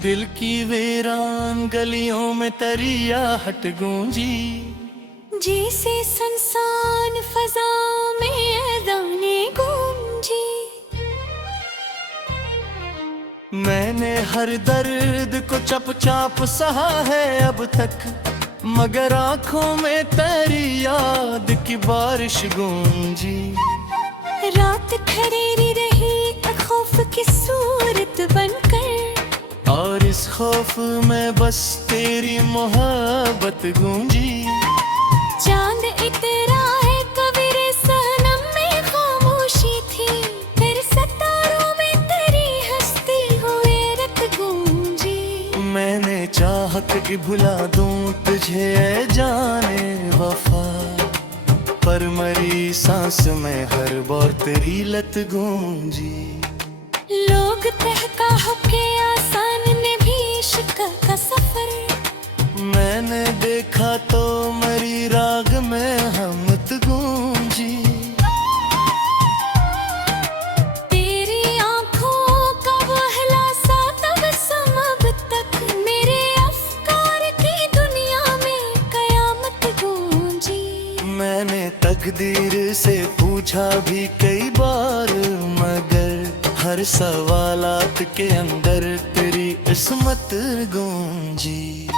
दिल की वीरान गलियों में तरिया हट गूंजी, जैसे सुनसान फजा में अज़ाने गूंजी। मैंने हर दर्द को चप चाप सहा है अब तक, मगर आंखों में तेरी याद की बारिश गूंजी। रात ठहरी रही खौफ की सूरत बनकर, और इस खौफ में बस तेरी मोहब्बत गूंजी। चांद इतरा है कबीरे सनम में खामोशी थी, फिर सितारों में तेरी हस्ती हुए रत गूंजी। मैंने चाहत कि भुला दूं तुझे ऐ जाने वफा, पर मरी सांस में हर बार तेरी लत गूंजी। लोग कहका हो के आसान ने भी इश्क का सफर, मैंने देखा तो मरी राग में हमत गूंजी। तेरी आंखों का वहला सा तबस्सुम अब तक मेरे अफकार की दुनिया में कयामत गूंजी। मैंने तकदीर से पूछा भी कई बार, मगर हर सवालात के अंदर तेरी इस्मत गूंजी।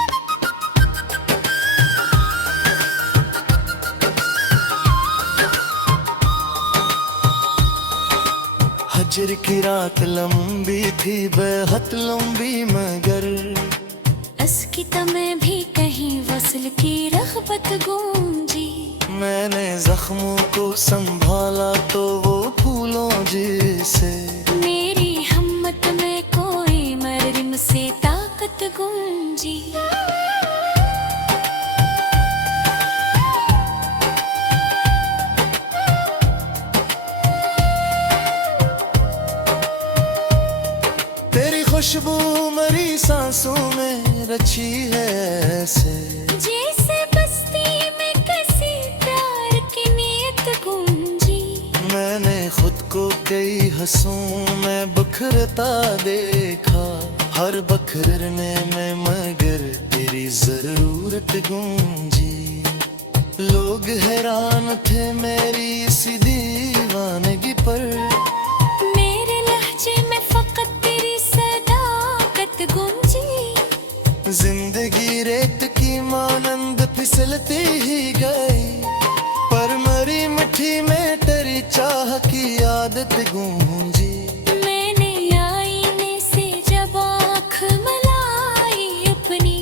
हजर की रात लंबी थी बेहद लंबी, मगर अस्की तमें भी कहीं वसल की रग़बत गूंजी। मैंने जख्मों को संभाला तो वो फूलों जैसे, मेरी हिम्मत में कोई मरम से ताकत गूंजी। तेरी खुशबू मरी सांसों में रची है ऐसे, जैसे बस्ती में किसी प्यार की नीयत गूंजी। मैंने खुद को कई हंसों में बिखरता देखा, हर बखरने में मगर तेरी जरूरत गूंजी। लोग हैरान थे मेरी इसी दीवानगी पर, मेरे लहजे में फकत तेरी सदाकत गूंजी। जिंदगी रेत की मानंद फिसलती ही गई, पर मरी मिट्टी में तेरी चाह की आदत गूंजी। मैंने आईने से जब आँख मलाई अपनी,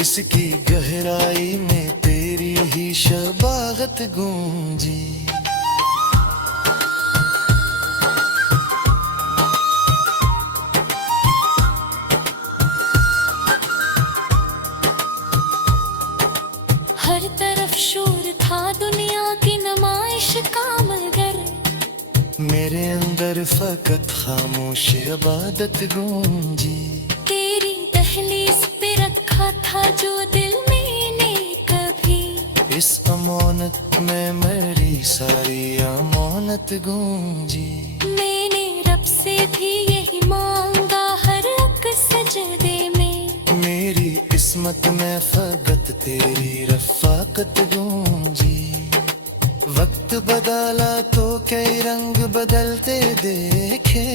इसकी गहराई में तेरी ही शबागत गूंजी। हर तरफ शोर था दुनिया की नुमाइश का, मगर मेरे अंदर फकत खामोश इबादत गूंजी। तेरी दहलीज पे रखा था जो दिल मैंने कभी, इस अमानत में मेरी सारी अमानत गूंजी। मैंने रब से भी यही मांगा हर एक सजदे में, मेरी किस्मत में फकत तेरी रफ़ाकत गूंजी। वक्त बदला तो कई रंग बदलते देखे,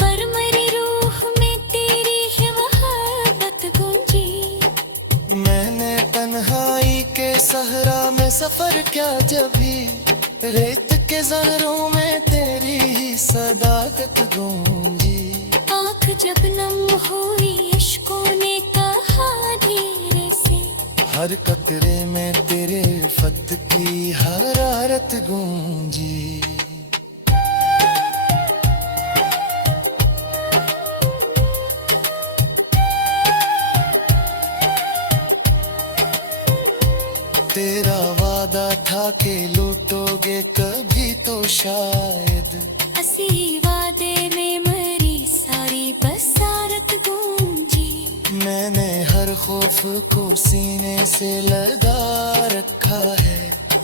पर मेरी रूह में तेरी ही मोहब्बत गूंजी। मैंने तन्हाई के सहरा में सफर क्या जब भी, रेत के ज़रों में तेरी ही सदाकत गूंजी। आँख जब नम हुई इश्कों ने कहा धीरे से, हर कतरे में तेरे फत की हरारत गूंजी। तेरा वादा था के लूटोगे सके कभी तो शायद। असी वादे में मरी सारी बसारत गूंजी। मैंने हर खौफ को सीने से लगा रखा है।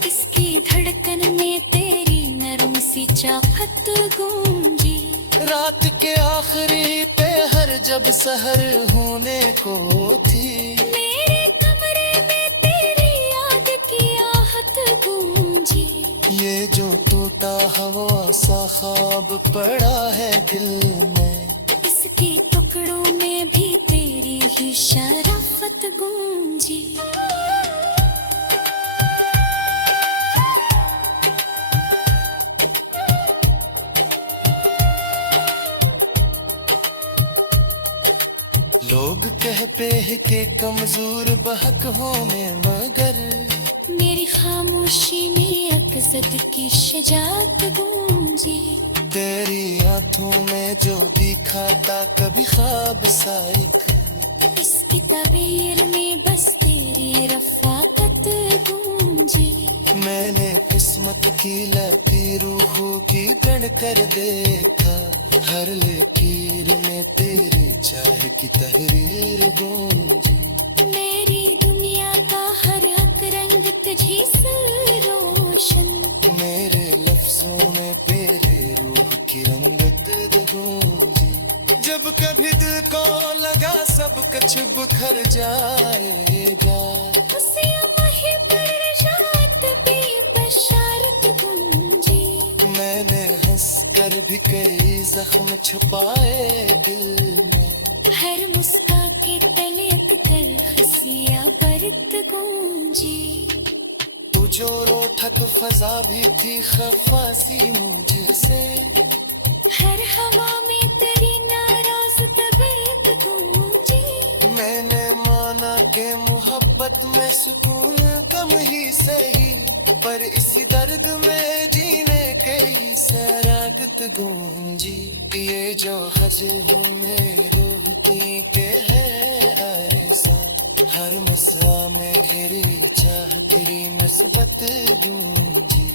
इसकी धड़कन में तेरी नरम सी चाहत गूंजी। रात के आखिरी पहर जब सहर होने को थी, मेरे कमरे में तेरी याद की आहट गूंजी। ये जो टूटा हवा सा ख्वाब पड़ा है दिल में, इसके टुकड़ों में भी तेरी ही शराफत गूंजी। लोग कहते हैं कि कमजोर बहक हूँ मैं, मगर मेरी खामोशी में अकसद की शजात गूंजी। तेरी आंखों में जो दिखा था कभी ख्वाब सा एक, इसकी तबीर में बस तेरी रफाकत गूंजी। मैंने किस्मत की लकीरों की गढ़ कर देखा, हर लकीर में तेरी चाह की तहरीर गूंजी। मेरी दुनिया का हर एक रंग तुझी से रोशन। मेरे लफ्जों में तेरे रूह की रंगत गूंजी। जब कभी दिल को लगा सब कुछ बिखर जाएगा, उसी वही पर रात भी बशारत गूंजी। मैंने हंस कर भी कई जख्म छुपाए दिल में, हर मुस्कान के तले अटकर हंसिया बरत गूंजी। तू जो रोथा तो फजा भी थी खफासी मुझसे, हर हवा में तेरी नाराज तबीयत गूंजी। मैंने माना कि मोहब्बत में सुकून कम ही सही, पर इसी दर्द में जीने के ही सरागत गूंजी। ये जो हज़ में रोहती के है अरसा, हर मसा में घिरी चाह तेरी नस्बत गूंजी।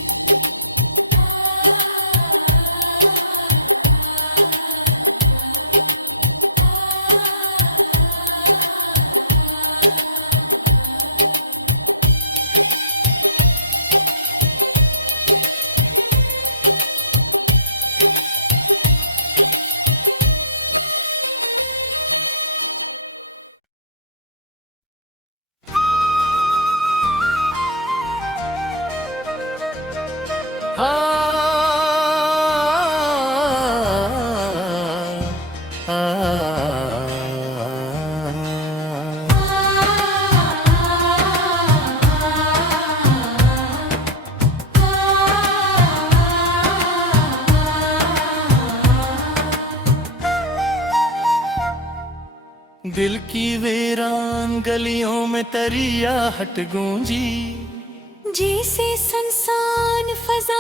दिल की वीरान गलियों में तरिया हट गूंजी। जैसे संसान फजा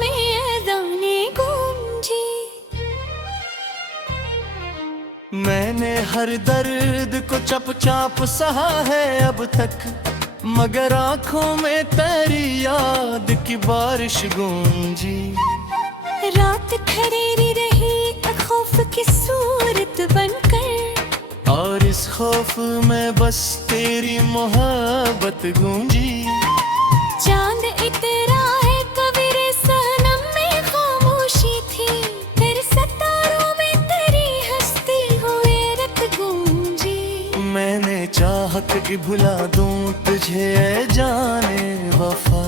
में अज़ाने गूंजी। मैंने हर दर्द को चप चाप सहा है अब तक, मगर आंखों में तेरी याद की बारिश गूंजी। रात ठहरी रही खौफ की सूरत बनकर, और इस खौफ में बस तेरी मोहब्बत गूंजी। चांद इतरा है कबीरे सनम में खामोशी थी, फिर सितारों में तेरी हस्ती हुए रत गूंजी। मैंने चाहत कि भुला दूं तुझे ऐ जाने वफा,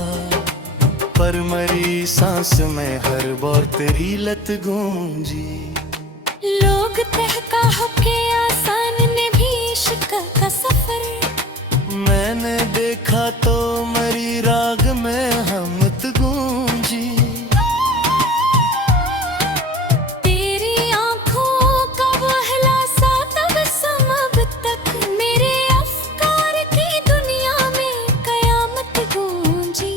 पर मरी सांस में हर बार तेरी लत गूंजी। लोग तहका हो के आसान ने भी इश्क का सफर, मैंने देखा तो मरी राग में हमत गूंजी। तेरी आंखों का वहला सा तबस्सुम अब तक मेरे अफकार की दुनिया में कयामत गूंजी।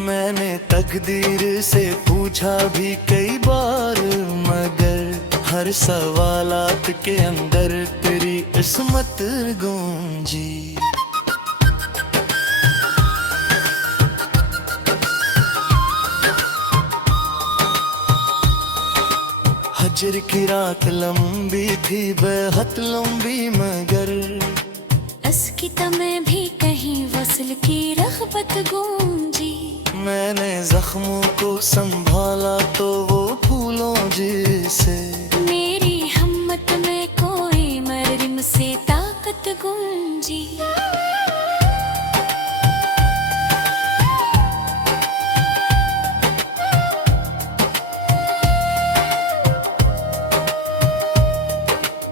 मैंने तकदीर से पूछा भी कई बार, मगर हर सवालात के अंदर तेरी इस्मत गूंजी। फजर की रात लंबी थी बेहद लंबी मगर अस्की तमें भी कहीं वसल की रग़बत गूंजी। मैंने जख्मों को संभाला तो वो फूलों जैसे मेरी हिम्मत में कोई मरम से ताकत गूंजी।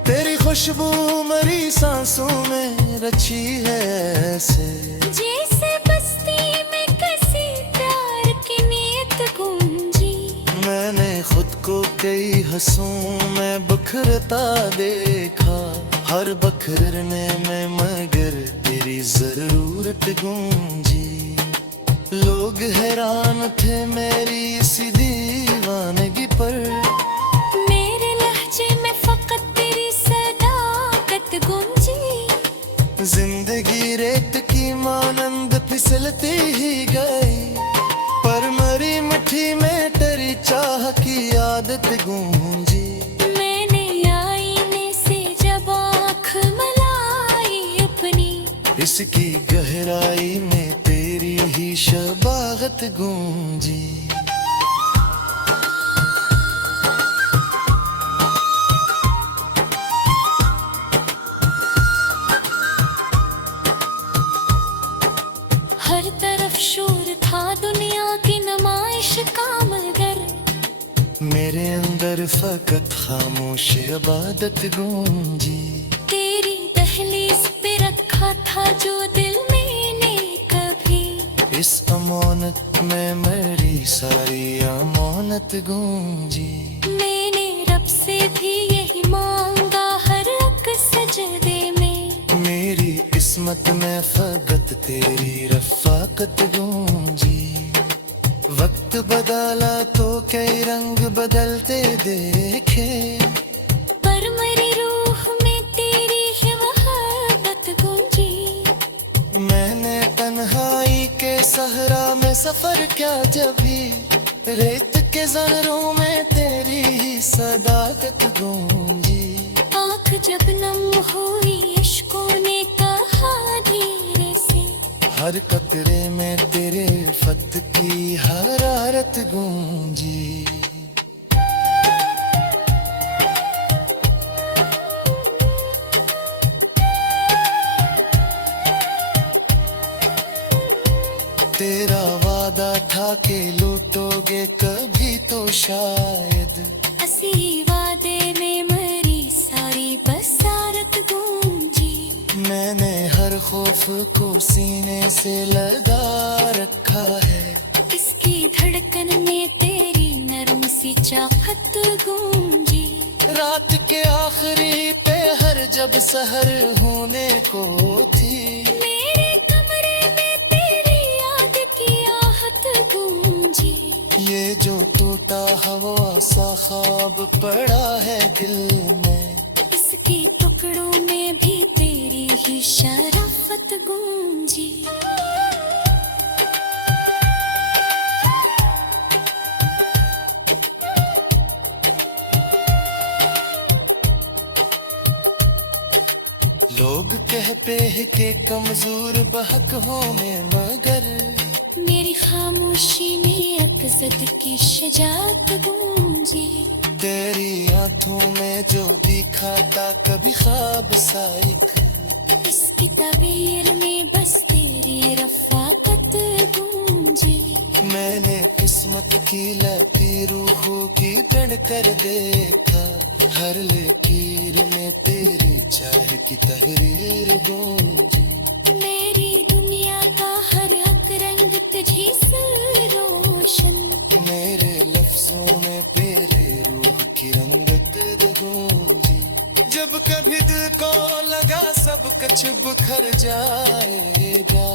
तेरी खुशबू मरी सांसों में रची है ऐसे जैसे बस्ती में किसी प्यार की नीयत गूंजी। मैंने खुद को कई हंसों में बिखरता देखा हर बखरने में मगर तेरी जरूरत गूंजी। लोग हैरान थे मेरी इसी दीवानगी पर मेरे लहजे में फकत तेरी सदाकत गूंजी। जिंदगी रेत की मानंद फिसलती ही गई पर मरी मिट्टी में तेरी चाह की आदत गूंजी। मैंने आईने से जब आँख मलाई अपनी इसकी गहराई में तेरी ही शबागत गूंजी। हर तरफ शोर था दुनिया की नुमाइश का मगर मेरे अंदर फकत खामोश इबादत गूंजी। तेरी दहलीज पे रखा था जो दिल मैंने कभी इस अमानत में मेरी सारी अमानत गूंजी। मैंने रब से भी यही मांगा हर एक सजदे में मेरी किस्मत में फकत तेरी रफ़ाकत गूंजी। वक्त बदला तो कई रंग बदलते देखे पर मेरी रूह में तेरी है मोहब्बत गूंजी। मैंने तन्हाई के सहरा में सफर किया जब भी रेत के ज़रों में तेरी ही सदाकत गूंजी। आँख जब नम हुई इश्कों ने कहा धीरे से हर कतरे में तेरे फत की हरारत गूंजी। तेरा वादा था कि लूटोगे कभी तो शायद असी वादे में मरी सारी बसारत गूंजी। मैंने हर खौफ को सीने से लगा रखा है इसकी धड़कन में तेरी नरम सी चाहत गूंजी। रात के आखिरी पहर जब सहर होने को थी मेरे कमरे में तेरी याद की आहट गूंजी। ये जो टूटा हवा सा ख्वाब पड़ा है दिल में इसके टुकड़ों में भी तेरी ही शराफत गूंजी। लोग कहते हैं कि कमजोर बहक हूँ मैं मगर मेरी खामोशी में अकसद की शजात गूंजी। तेरी आंखों में जो दिखा था कभी ख्वाब सा एक इसकी तबीर में बस तेरी रफ़ाकत गूंजी। मैंने किस्मत की लकीरों की तड़ कर देखा हर लकीर में तेरी चाह की तहरीर गूंजी। मेरी दुनिया का हर एक रंग तुझी से रोशन मेरे लफ्जों में तेरे रूह की रंगत गूंजी। जब कभी दिल को लगा सब कुछ बिखर जाएगा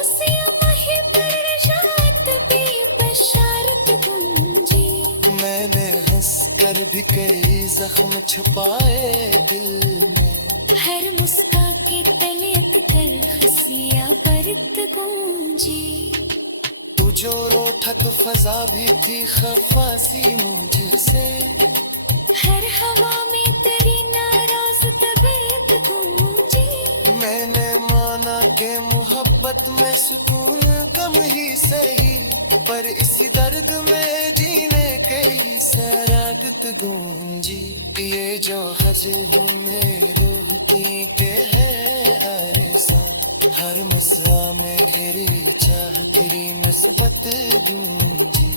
उसी वही पर रात भी बशारत गूंजी। मैंने हंस कर भी कई जख्म छुपाए दिल में हर मुस्कान के तले एक तरहसिया बरत गूंजी। तू जो रोठक फजा भी थी खफासी मुझसे हर हवा में तेरी नाराज तबीयत गूंजी। मैंने माना के मोहब्बत में सुकून कम ही सही, पर इसी दर्द में जीने के ही सरागत गूंजी। ये जो हज़ में रूह की के है अरसा, हर मसला में तेरी चाह तेरी नस्बत गूंजी।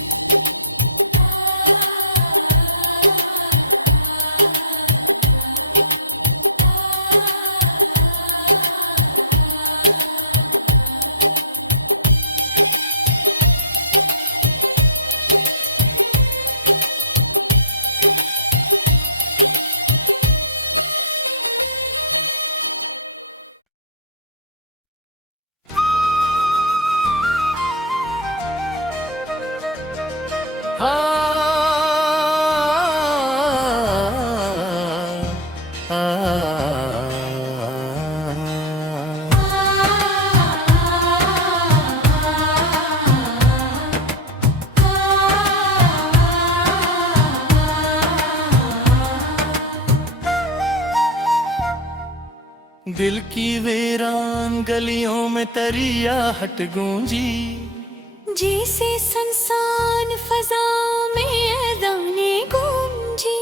दिल की वीरान गलियों में तरिया हट गूंजी। जैसे सुनसान फजाओं में अज़ाने गूंजी।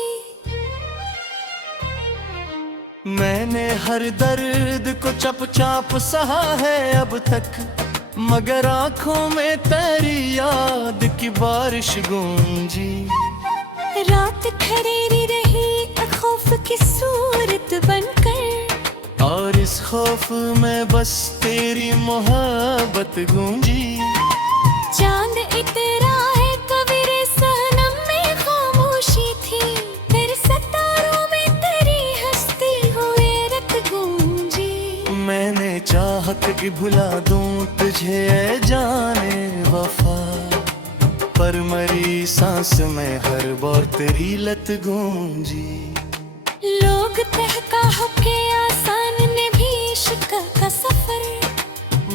मैंने हर दर्द को चप चाप सहा है अब तक, मगर आंखों में तेरी याद की बारिश गूंजी। रात ठहरी रही खौफ की सूरत बनकर, और इस खौफ में बस तेरी मोहब्बत गूंजी। चांद इतरा है कबीरे सनम में खामोशी थी, फिर सितारों में तेरी हस्ती हुए रत गूंजी। मैंने चाहत कि भुला दूं तुझे ऐ जाने वफा, पर मरी सांस में हर बार तेरी लत गूंजी। लोग तहका होके आसान ने भी इश्क का सफर,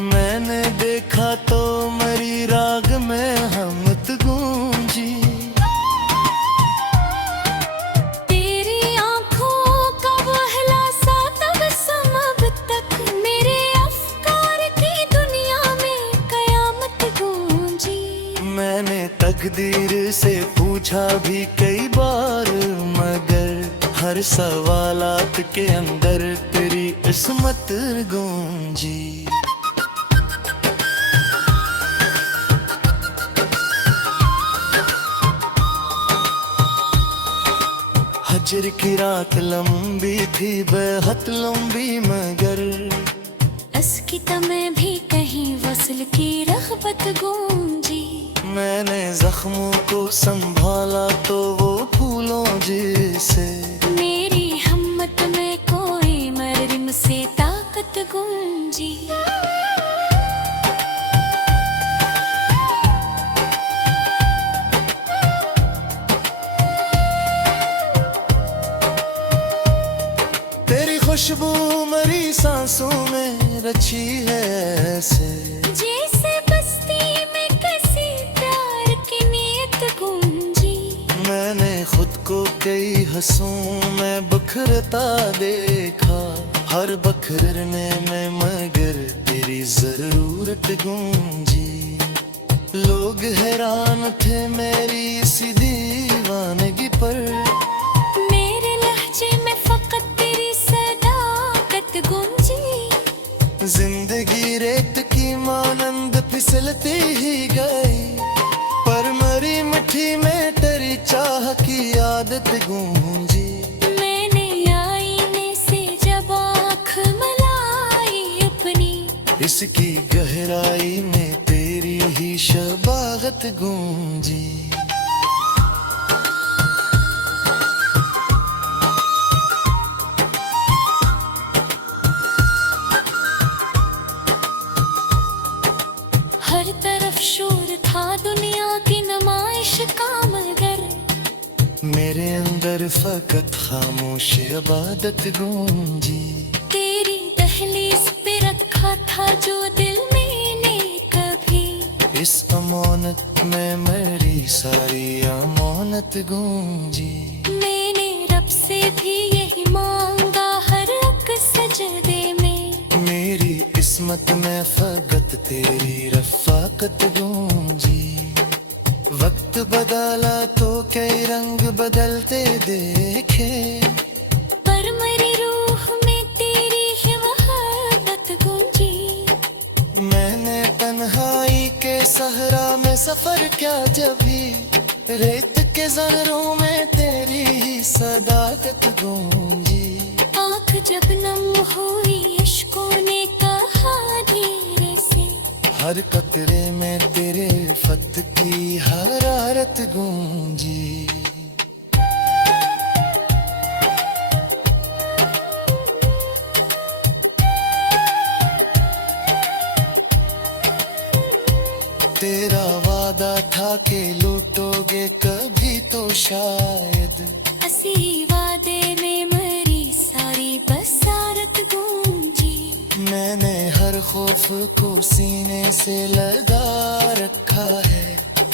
मैंने देखा तो मरी राग में हमत गूंजी। तेरी आंखों का वहला सा तबस्सुम अब तक मेरे अफकार की दुनिया में कयामत गूंजी। मैंने तकदीर से पूछा भी कई बार, मगर हर सवालात के अंदर तेरी इस्मत गूंजी। हजर की रात लंबी थी बेहद लंबी, मगर अस्की तमें भी कहीं वसल की रग़बत गूंजी। मैंने जख्मों को संभाला तो वो फूलों जैसे, मेरी हिम्मत में कोई मरम से ताकत गूंजी। तेरी खुशबू मरी सांसों में रची है ऐसे, जैसे बस्ती में किसी प्यार की नीयत गूंजी। मैंने खुद को कई हंसों में बखरता देखा, हर बखरने में मगर तेरी जरूरत गूंजी। लोग हैरान थे मेरी इसी दीवानगी पर, मेरे लहजे में फकत तेरी सदाकत गूंजी। जिंदगी रेत की मानंद फिसलती ही गई, पर मरी मिट्टी में तेरी चाह की आदत गूंजी। मैंने आईने से जब आँख मलाई अपनी, इसकी गहराई में तेरी ही शबागत गूंजी। हर तरफ शोर था दुनिया की नुमाइश का, मगर मेरे अंदर फकत खामोश इबादत गूंजी। तेरी दहलीज पे रखा था जो दिल मैंने कभी, इस अमानत में मेरी सारी अमानत गूंजी। मैंने से भी यही मांगा हर एक सजदे में। मेरी किस्मत में फकत तेरी रफ़ाकत गूंजी। वक्त बदला तो कई रंग बदलते देखे, पर मेरी रूह में तेरी है मोहब्बत गूंजी। मैंने तन्हाई के सहरा में सफर किया जब भी, रेत के ज़र्रों में तेरी ही सदाकत गूंजी। आँख जब नम हुई अश्कों ने कहा धीरे से, हर कतरे में तेरे फत की हरारत गूंजी। तेरा वादा था कि लूटोगे कभी तो शायद, असी वादे में मरी सारी बसारत गूंजी। मैंने हर खौफ को सीने से लगा रखा है,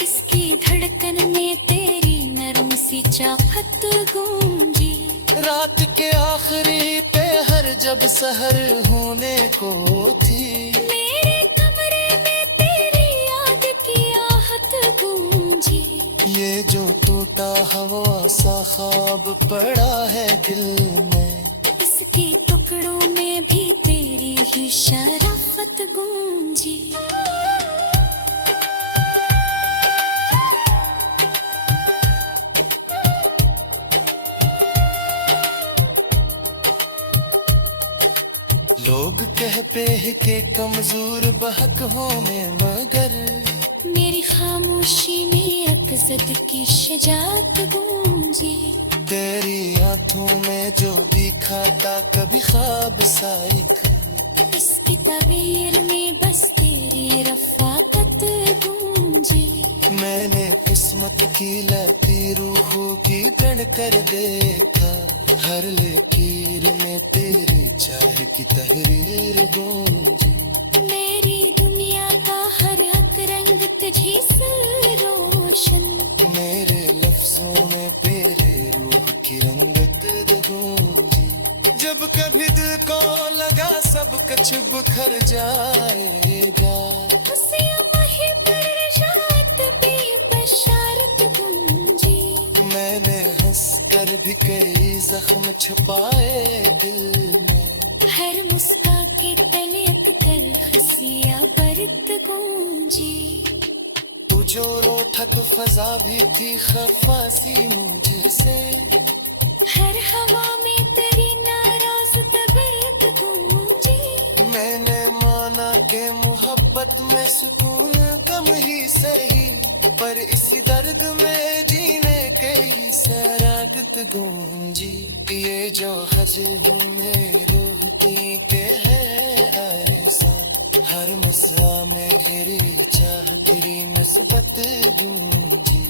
इसकी धड़कन में तेरी नरम सी चाहत गूंजी। रात के आखिरी पहर जब सहर होने को थी, मेरे कमरे में तेरी याद की आहट गूंजी। ये जो टूटा हवा सा ख्वाब पड़ा है दिल में, इसके टुकड़ों में भी तेरी ही शराफत गूंजी। लोग कहते हैं कि कमजोर बहक हो में, मगर मेरी खामोशी में अकज़त की शजात गूंजी। तेरी आंखों में जो दिखा था कभी ख्वाब सा एक, इसकी तबीर में बस तेरी रफ़ाकत गूंजी। मैंने किस्मत की लकीरों की गढ़ कर देखा, हर लकीर में तेरी चाह की तहरीर गूंजी। मेरी दुनिया का हर एक रंग तुझी से रोशन, मेरे लफ्जों में तेरे रूह की रंगत गूंजी। जब कभी दिल को लगा सब कुछ बिखर जाएगा, खुशियाँ वहीं पर रात भी बशारत गूंजी। मैंने हंस कर भी कई जख्म छुपाए दिल में, हर मुस्कान के तले अकतर हंसियाँ बरत गूंजी। तू जो रोता तो फजा भी थी खफासी मुझसे, हर हवा में तेरी नाराज तबीयत गूंजी। मैंने माना कि मोहब्बत में सुकून कम ही सही, पर इसी दर्द में जीने के ही सरागत गूंजी। ये जो हज़म में रोती के है अरसा, हर मसला में तेरी चाह तेरी नस्बत गूंजी।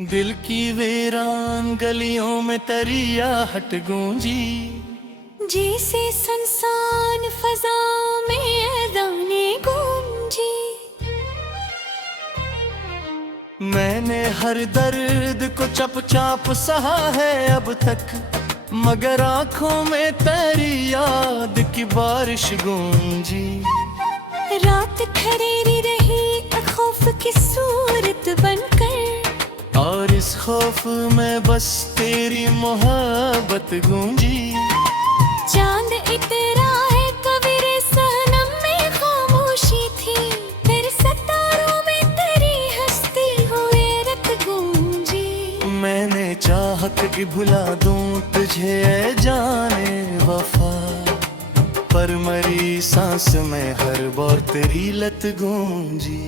दिल की वीरान गलियों में तरिया हट गूंजी, जैसे सुनसान फजाओं में अज़ाने गूंजी। मैंने हर दर्द को चप चाप सहा है अब तक, मगर आंखों में तेरी याद की बारिश गूंजी। रात ठहरी रही खौफ की सूरत बनकर, और इस खौफ में बस तेरी मोहब्बत गूंजी। चांद इतरा है कबीर सनम में खामोशी थी, फिर सता चाहत कि भुला दूं तुझे ऐ जाने वफा, पर मरी सांस में हर बार तेरी लत गूंजी।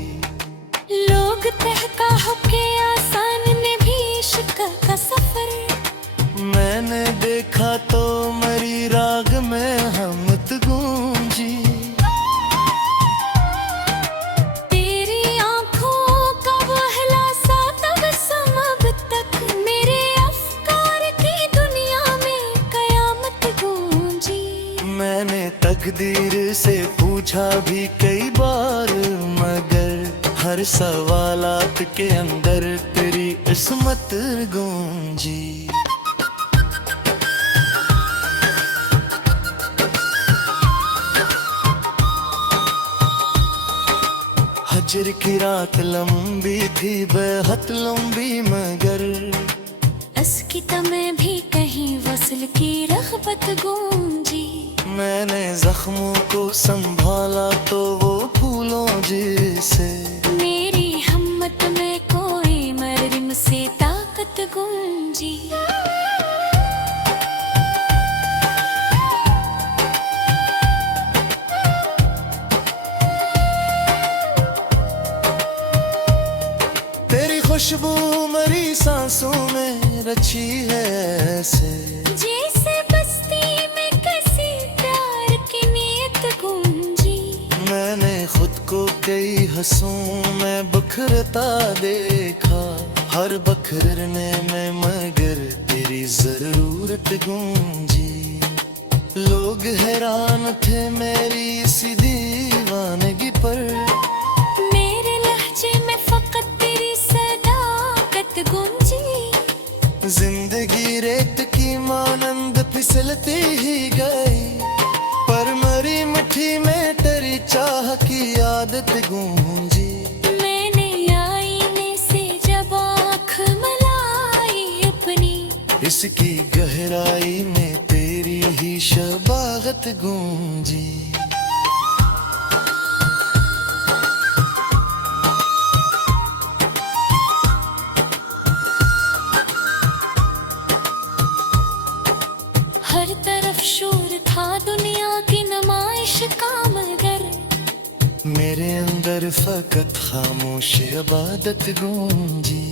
लोग तहका हो के आसान ने भी इश्क का सफर, मैंने देखा तो मरी राग में हमत गूंजी। तेरी आंखों का वहला सा तबस्सुम अब तक मेरे अफकार की दुनिया में कयामत गूंजी। मैंने तकदीर से पूछा भी कई बार, मगर हर सवालात के अंदर तेरी किस्मत गूंजी। हजर की रात लंबी थी बेहद लंबी, मगर अस्की तमें भी कहीं वसल की रग़बत गूंजी। मैंने जख्मों को संभाला तो वो फूलों जैसे, मेरी हिम्मत में कोई मरम से ताकत गूंजी। तेरी खुशबू मरी सांसों में रची है ऐसे, जैसे बस्ती में किसी प्यार की नीयत गूंजी। मैंने खुद को कई हंसों में बखरता देखा, हर बखरने में मगर तेरी जरूरत गूंजी। लोग हैरान थे मेरी इसी दीवानगी पर, मेरे लहजे में फकत तेरी सदाकत गूंजी। जिंदगी रेत की मानंद फिसलती ही गई, पर मरी मिट्टी में तेरी चाह की आदत गूंजी। मैंने आईने से जब आँख मलाई अपनी, इसकी गहराई में तेरी ही शबागत गूंजी। हर तरफ शोर था दुनिया की नुमाइश का, मगर मेरे अंदर फकत खामोश इबादत गूंजी।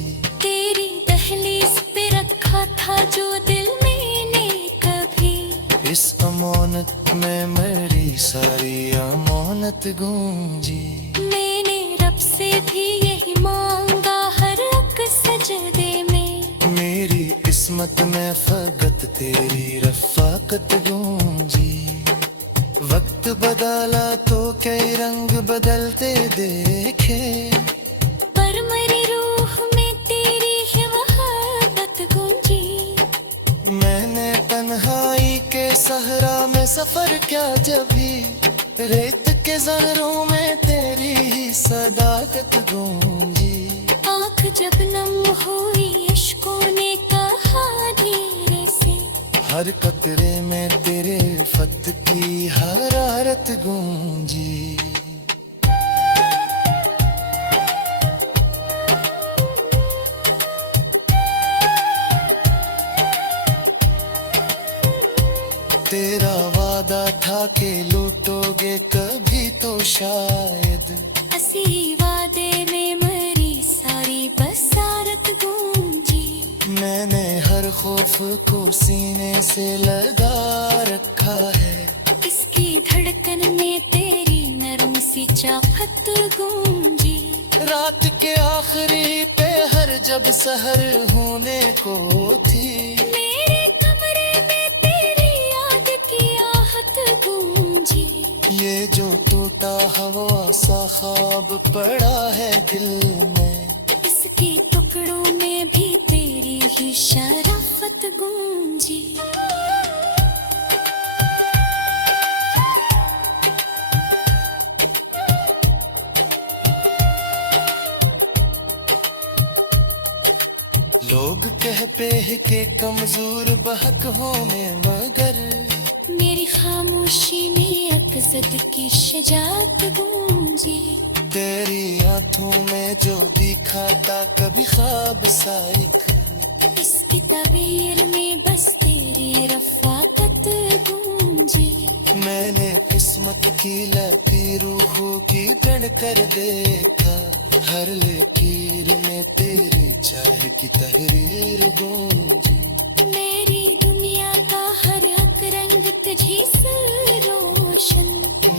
तेरी दहलीज पे रखा था जो दिल मैंने कभी, इस अमानत में मेरी सारी अमानत गूंजी। मैंने रब से भी यही मांगा हर एक सजदे में, मेरी किस्मत में फकत तेरी रफ़ाकत गूंजी। वक्त बदला तो कई रंग बदलते देखे, पर मेरी रूह में तेरी ही मोहब्बत गूंजी। मैंने तन्हाई के सहरा में सफर किया जब भी, रेत के ज़र्रों में तेरी ही सदाकत गूंजी। आँख जब नम हुई इश्कों ने कहा धीरे से, हर कतरे में तेरे फत की हरारत गूंजी। तेरा वादा था कि लूटोगे कभी तो शायद, असी वादे में मरी सारी बसारत गूंजी। मैंने हर खौफ को सीने से लगा रखा है, इसकी धड़कन में तेरी नरम सी चाहत गूंजी। रात के आखिरी पहर जब सहर होने को थी, मेरे कमरे में तेरी याद की आहट गूंजी। ये जो टूटा हवा सा ख्वाब पड़ा है दिल में, इसके टुकड़ों में भी तेरी ही शराफत गूंजी। लोग कह पे के कमजोर बहक होने, मगर मेरी खामोशी में अकसद की शजात गूंजी। तेरी आंखों में जो दिखा था कभी ख्वाब सा एक, इसकी तबीर में बस तेरी रफ़ाकत गूंजी। मैंने किस्मत की लकीरों की गढ़ कर देखा, हर लकीर में तेरी चाह की तहरीर गूंजी। मेरी दुनिया का हर एक रंग तुझी से रोशन,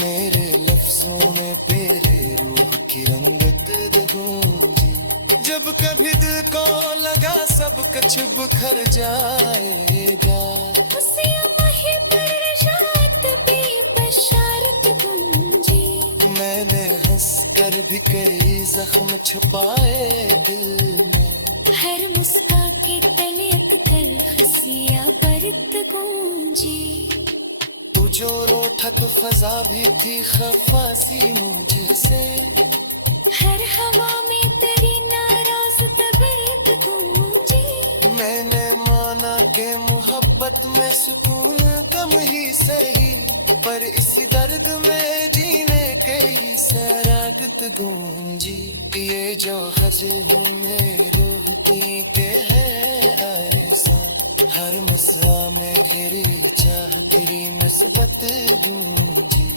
मेरे लफ्जों में तेरे रूह की रंगत गूंजी। जब कभी दिल को लगा सब कुछ बिखर जाएगा, उसी माहे पर रात भी बशारत गूंजी। मैंने हंस कर भी कई जख्म छुपाए दिल में, हर मुस्कान के तले एक कर हंसिया बरत गूंजी। तू जो रोता तो फजा भी थी खफासी मुझसे, हर हवा में तेरी नाराज तबीयत गूंजी। मैंने माना के मोहब्बत में सुकून कम ही सही, पर इसी दर्द में जीने के ही सरागत गूंजी। ये जो गज़ल में रोती के है आरज़ा, हर मसा में घेरी चाह तेरी नस्बत गूंजी।